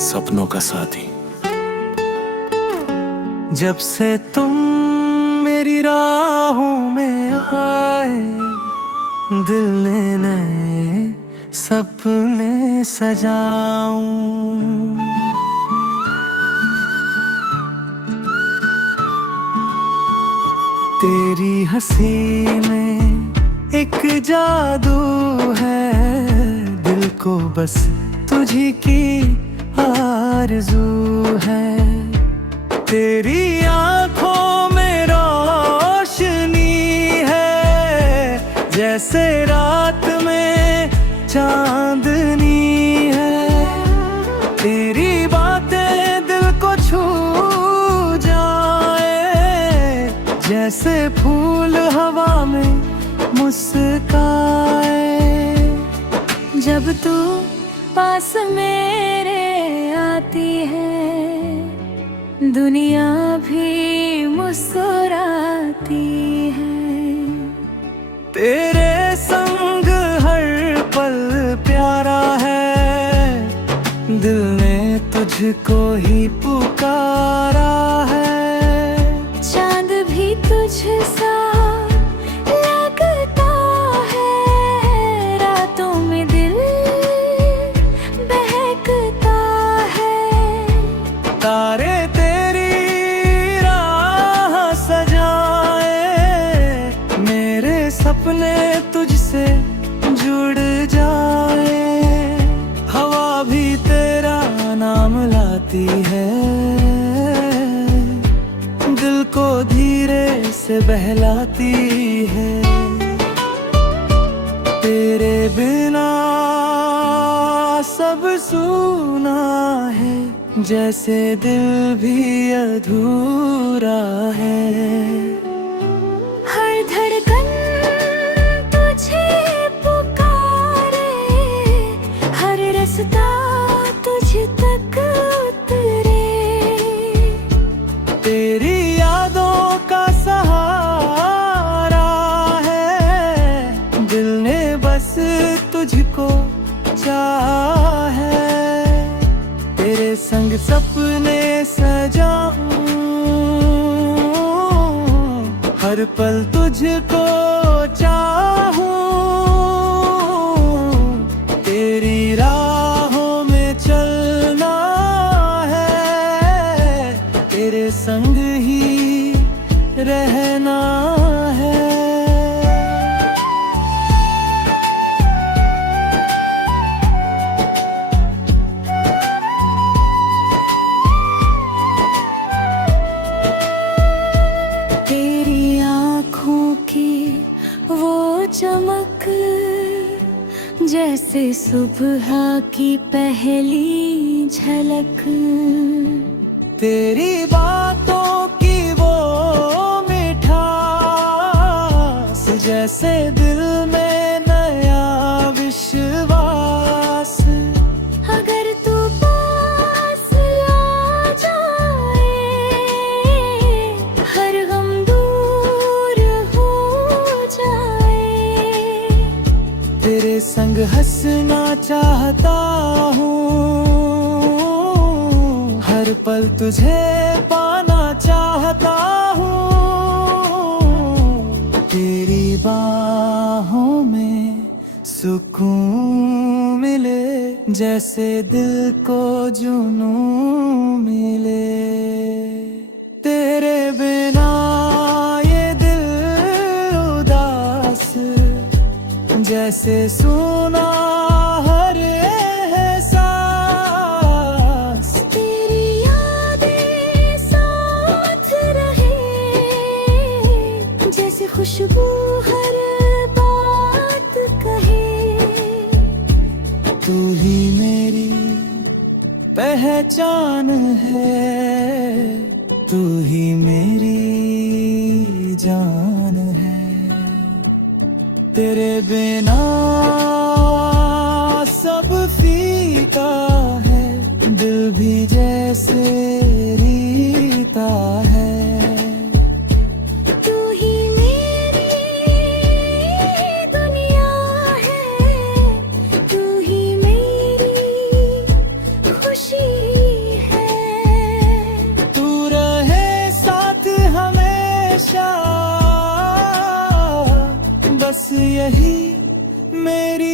सपनों का साथी। जब से तुम मेरी राहों में आए, दिल ने नए सपने सजाऊं। तेरी हंसी में एक जादू है, दिल को बस तुझी की आरज़ू है। तेरी आंखों में रोशनी है, जैसे रात में चांदनी है। तेरी बातें दिल को छू जाए, जैसे फूल हवा में मुस्काए। जब तू पास मेरे आती है, दुनिया भी मुस्कुराती है। तेरे संग हर पल प्यारा है, दिल ने तुझको ही पुकारा है। चांद भी तुझसा लगता है, रातों में दिल बहकता है। तारे सपने तुझसे जुड़ जाए। हवा भी तेरा नाम लाती है, दिल को धीरे से बहलाती है। तेरे बिना सब सूना है, जैसे दिल भी अधूरा है। हर धड़कन तुझ तक उतरे। तेरी यादों का सहारा है, दिल ने बस तुझको चाहा है। तेरे संग सपने सजाऊं, हर पल तुझको चाहूं। तेरी राहों में चलना है, तेरे संग ही रहना है। तेरी आँखों की वो चमक, जैसे सुबह की पहली झलक। तेरी बातों की वो मिठास, जैसे दिल में नया विश्वास। अगर तू पास आ जाए, हर गम दूर हो जाए। तेरे संग हंसना चाहता हूँ, हर पल तुझे पाना चाहता हूँ। तेरी बाहों में सुकून मिले, जैसे दिल को जुनून मिले। तेरे बिना ये दिल उदास, जैसे सुना हर एहसास। तेरी यादें साथ रहे, जैसे खुशबू हर बात कहे। तू ही मेरी पहचान है, तू ही मेरी जान है। तेरे बिना सब फीका है, दिल भी जैसे रीता है। तू ही मेरी दुनिया है, तू ही मेरी खुशी मेरी